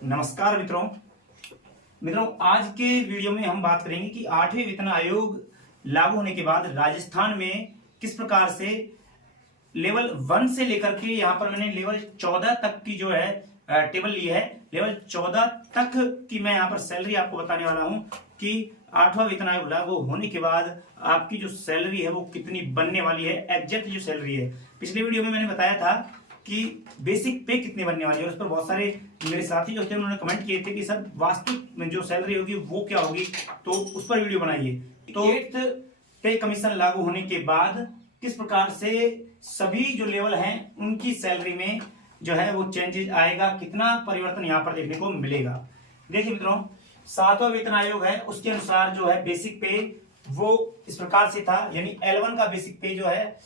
नमस्कार मित्रों आज के वीडियो में हम बात करेंगे कि 8वें वेतन आयोग लागू होने के बाद राजस्थान में किस प्रकार से लेवल 1 से लेकर के यहाँ पर मैंने लेवल 14 तक की जो है टेबल ली है। लेवल 14 तक की मैं यहाँ पर सैलरी आपको बताने वाला हूँ कि 8वां वेतन आयोग लागू होने के बाद आपकी जो सैलरी है वो कितनी बनने वाली है। एग्जैक्ट जो सैलरी है, पिछले वीडियो में मैंने बताया था कि बेसिक पे कितने बनने वाली है, उस पर बहुत सारे मेरे साथी जो थे उन्होंने कमेंट किए थे कि सर वास्तविक में जो सैलरी होगी वो क्या होगी, तो उस पर वीडियो बनाइए। तो 8th पे कमीशन लागू होने के बाद किस प्रकार से सभी जो लेवल हैं उनकी सैलरी में जो है वो चेंजेस आएगा, कितना परिवर्तन यहाँ पर देखने को मिलेगा। देखिए मित्रों, 7वां वेतन आयोग है उसके अनुसार जो है बेसिक पे वो इस प्रकार से था, यानी L1 का बेसिक पे जो है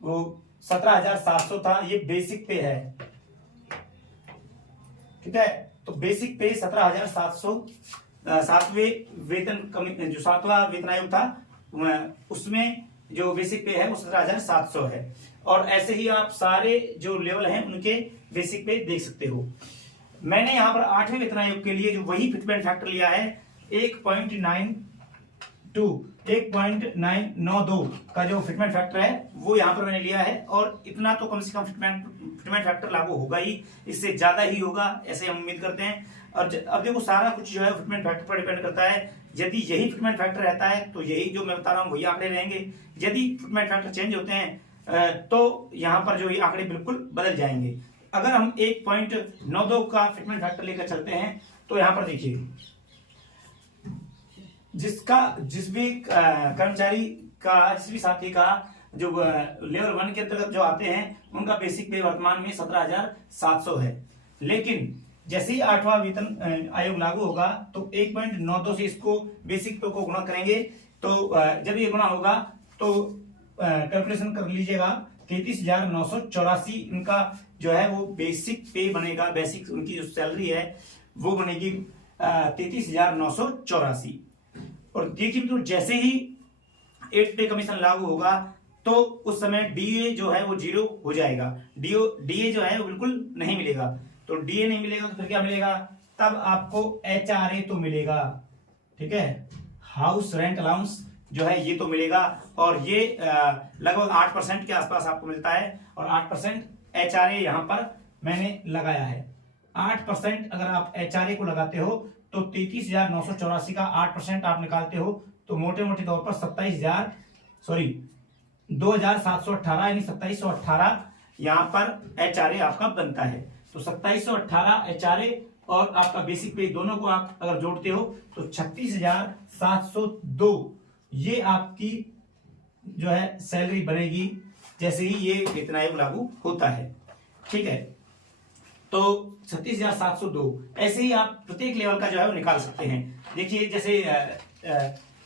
वो 17,700 था। ये बेसिक पे है, ठीक है। तो बेसिक पे 17,700 सातवें वेतन जो 7वां वेतन आयोग था उसमें जो बेसिक पे है वो 17,700 है। और ऐसे ही आप सारे जो लेवल हैं उनके बेसिक पे देख सकते हो। मैंने यहाँ पर 8वें वेतन आयोग के लिए जो वही फिटमेंट फैक्टर लिया है 1.992 का जो फिटमेंट फैक्टर है वो यहाँ पर मैंने लिया है। और इतना तो कम से कम फिटमेंट फैक्टर लागू होगा ही, इससे ज्यादा ही होगा ऐसे हम उम्मीद करते हैं। और अब देखो सारा कुछ जो है फिटमेंट फैक्टर पर डिपेंड करता है। यदि यही फिटमेंट फैक्टर रहता है तो यही जो मैं बता रहा हूँ वही आंकड़े रहेंगे। यदि फिटमेंट फैक्टर चेंज होते हैं तो यहाँ पर जो ये आंकड़े बिल्कुल बदल जाएंगे। अगर हम 1.92 का फिटमेंट फैक्टर लेकर चलते हैं तो यहाँ पर देखिए जिस भी कर्मचारी का, जिस भी साथी का जो लेवल 1 के अंतर्गत जो आते हैं उनका बेसिक पे वर्तमान में 17,700 है। लेकिन जैसे ही 8वां वेतन आयोग लागू होगा तो 1.92 से इसको बेसिक पे को गुणा करेंगे। तो जब ये गुणा होगा तो कैलकुलेशन कर लीजिएगा, 33,984 इनका जो है वो बेसिक पे बनेगा। बेसिक उनकी जो सैलरी है वो बनेगी 33,984। और देखिए तो जैसे ही 8 पे कमीशन लागू होगा तो उस समय डीए जो है वो 0 हो जाएगा। डीए जो है वो बिल्कुल नहीं मिलेगा। तो डीए नहीं मिलेगा तो फिर क्या मिलेगा, तब आपको एचआरए तो मिलेगा, ठीक है। हाउस रेंट अलाउंस जो है ये तो मिलेगा। और ये लगभग 8% के आसपास आपको मिलता है। और 8% एचआरए यहां पर मैंने लगाया है। 8% अगर आप एचआरए को लगाते हो तो 33,984 का 8% आप निकालते हो तो मोटे मोटे तौर पर 2,718 यानी 2,718 यहाँ पर एचआरए आपका बनता है। तो 2,718 एचआरए और आपका बेसिक पे दोनों को आप अगर जोड़ते हो तो 36,702 ये आपकी जो है सैलरी बनेगी जैसे ही ये वेतन आयोग लागू होता है, ठीक है। तो 36,702 ऐसे ही आप प्रत्येक लेवल का जो है वो निकाल सकते हैं। देखिए जैसे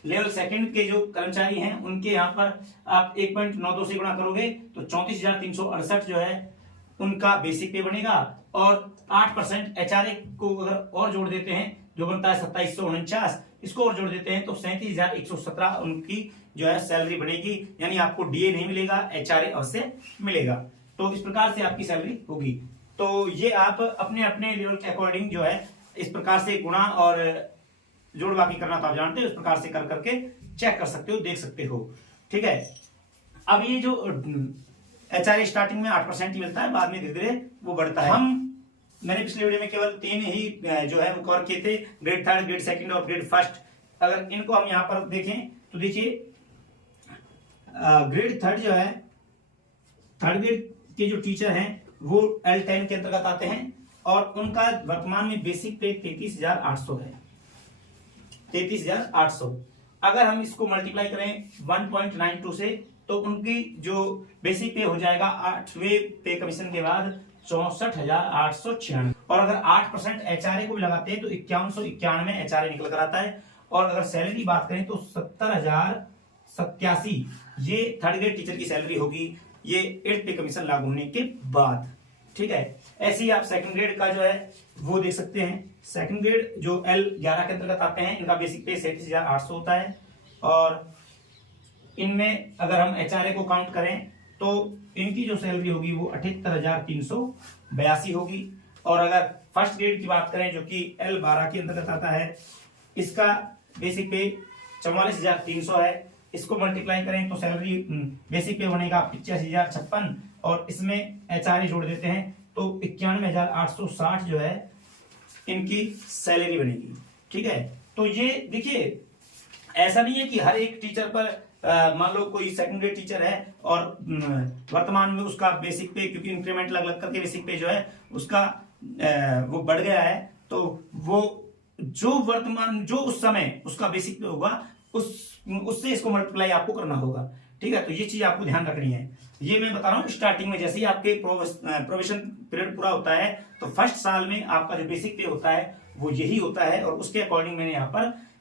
लेवल सेकंड के जो कर्मचारी हैं उनके यहाँ पर आप 1.92 से गुणा करोगे तो 34,368 जो है उनका बेसिक पे बनेगा। और 8% एचआरए को अगर और जोड़ देते हैं जो बनता है 2,749, इसको और जोड़ देते हैं तो 37,117 उनकी जो है सैलरी बनेगी। यानी आपको डीए नहीं मिलेगा, एचआरए अवश्य मिलेगा। तो इस प्रकार से आपकी सैलरी होगी। तो ये आप अपने अपने लेवल के अकॉर्डिंग जो है इस प्रकार से गुणा और जोड़ बाकी करना तो आप जानते हो, इस प्रकार से कर करके चेक कर सकते हो, देख सकते हो, ठीक है। अब ये जो एचआरए स्टार्टिंग में 8% ही मिलता है, बाद में धीरे धीरे वो बढ़ता है। मैंने पिछले वीडियो में केवल 3 ही जो है वो कवर किए थे, ग्रेड 3, ग्रेड 2 और ग्रेड 1। अगर इनको हम यहाँ पर देखें तो देखिए ग्रेड 3 जो है, 3rd ग्रेड के जो टीचर हैं वो L10 के अंतर्गत आते हैं और उनका वर्तमान में बेसिक पे 33,800 है। 33,800 अगर हम इसको मल्टीप्लाई करें 1.92 से तो उनकी जो बेसिक पे हो जाएगा 8वें पे कमीशन के बाद 64,896। और अगर 8% एचआरए को भी लगाते हैं तो 5191 एचआरए निकल कर आता है। और अगर सैलरी बात करें तो 70,087 ये 3rd ग्रेड टीचर की सैलरी होगी, ये 8th पे कमीशन लागू होने के बाद, ठीक है। ऐसे ही आप 2nd ग्रेड का जो है वो देख सकते हैं। 2nd ग्रेड जो L11 के अंतर्गत आते हैं इनका बेसिक पे 37,800 होता है। और इनमें अगर हम एचआरए को काउंट करें तो इनकी जो सैलरी होगी वो 78,382 होगी। और अगर फर्स्ट ग्रेड की बात करें जो कि L12 के अंतर्गत आता है, इसका बेसिक पे 44,300 है। इसको मल्टीप्लाई करें तो सैलरी बेसिक पे बनेगा 85,056 और इसमें HRA जोड़ देते हैं तो 91,860 जो है इनकी सैलरी बनेगी। ठीक है, तो ये देखिए ऐसा नहीं है कि हर एक टीचर पर मान लो कोई सेकंड ग्रेड टीचर है और वर्तमान में उसका बेसिक पे, क्योंकि इंक्रीमेंट लग लग करके बेसिक पे जो है उसका वो बढ़ गया है, तो वो जो वर्तमान जो उस समय उसका बेसिक पे होगा उससे इसको मल्टीप्लाई आपको करना होगा। ठीक है, तो ये चीज आपको ध्यान रखनी है। ये मैं बता रहा हूँ स्टार्टिंग में जैसे ही आपके प्रोविजन पीरियड पूरा होता है तो फर्स्ट साल में आपका जो बेसिक पे होता है वो यही होता है और उसके अकॉर्डिंग मैंने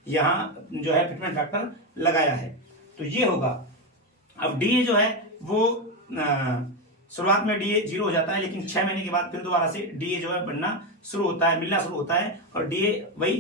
यहाँ जो है फिटमेंट फैक्टर लगाया है। तो ये होगा। अब डीए जो है वो शुरुआत में डीए 0 हो जाता है, लेकिन 6 महीने के बाद फिर दोबारा से डीए जो है बनना शुरू होता है, मिलना शुरू होता है और डीए वही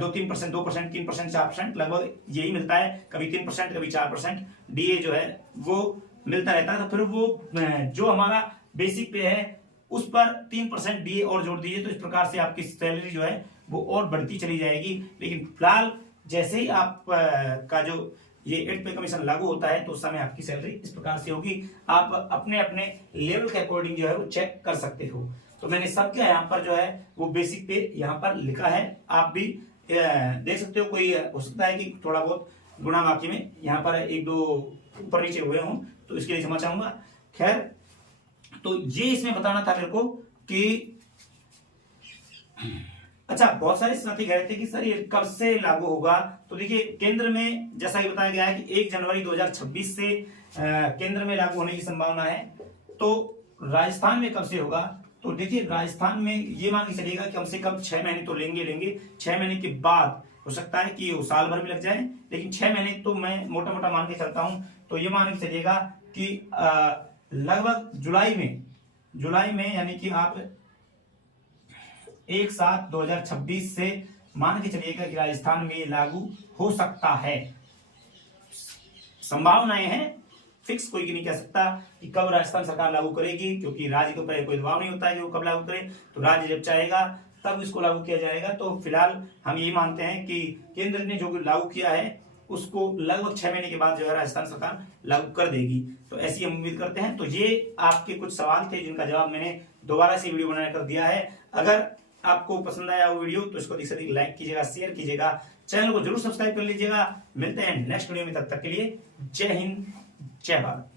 2-3%, 2%, 3%, 4% लगभग यही मिलता है। कभी 3%, कभी 4% डीए जो है वो मिलता रहता है। तो फिर वो जो हमारा बेसिक पे है उस पर 3% डीए और जोड़ दीजिए, तो इस प्रकार से आपकी सैलरी जो है वो और बढ़ती चली जाएगी। लेकिन फिलहाल जैसे ही आप का जो ये 8 पे कमीशन लागू होता है तो उस समय आपकी सैलरी इस प्रकार से होगी। आप अपने अपने लेवल के अकॉर्डिंग जो है वो चेक कर सकते हो। तो मैंने सबका यहाँ पर जो है वो बेसिक पे यहाँ पर लिखा है, आप भी देख सकते हो। कोई हो सकता है कि थोड़ा बहुत गुणा बाकी में यहाँ पर 1-2 ऊपर नीचे हुए हों, तो इसके लिए क्षमा चाहूंगा। खैर, तो ये इसमें बताना था मेरे को कि अच्छा, बहुत सारे साथी कह रहे थे कि सर ये कब से लागू होगा। तो देखिए केंद्र में जैसा कि बताया गया है कि 1 जनवरी 2026 से केंद्र में लागू होने की संभावना है। तो राजस्थान में कब से होगा, तो देखिए राजस्थान में ये मान के चलिएगा कम से कम 6 महीने तो लेंगे। 6 महीने के बाद हो सकता है कि वो साल भर भी लग जाए, लेकिन 6 महीने तो मैं मोटा मोटा मान के चलता हूं। तो ये मान के चलिएगा कि लगभग जुलाई में यानी कि आप 1/7/2026 से मान के चलिएगा कि राजस्थान में लागू हो सकता है। संभावनाएं हैं, फिक्स कोई नहीं कह सकता कि कब राजस्थान सरकार लागू करेगी, क्योंकि राज्य के ऊपर कोई दबाव नहीं होता है कि वो कब लागू करे। तो राज्य जब चाहेगा तब इसको लागू किया जाएगा। तो फिलहाल हम ये मानते हैं कि केंद्र ने जो लागू किया है उसको लगभग 6 महीने के बाद जो है राजस्थान सरकार लागू कर देगी। तो ऐसी हम उम्मीद करते हैं। तो ये आपके कुछ सवाल थे जिनका जवाब मैंने दोबारा से वीडियो बना कर दिया है। अगर आपको पसंद आया वो वीडियो तो इसको अधिक से अधिक लाइक कीजिएगा, शेयर कीजिएगा, चैनल को जरूर सब्सक्राइब कर लीजिएगा। मिलते हैं नेक्स्ट वीडियो में, तब तक के लिए जय हिंद, जय भारत।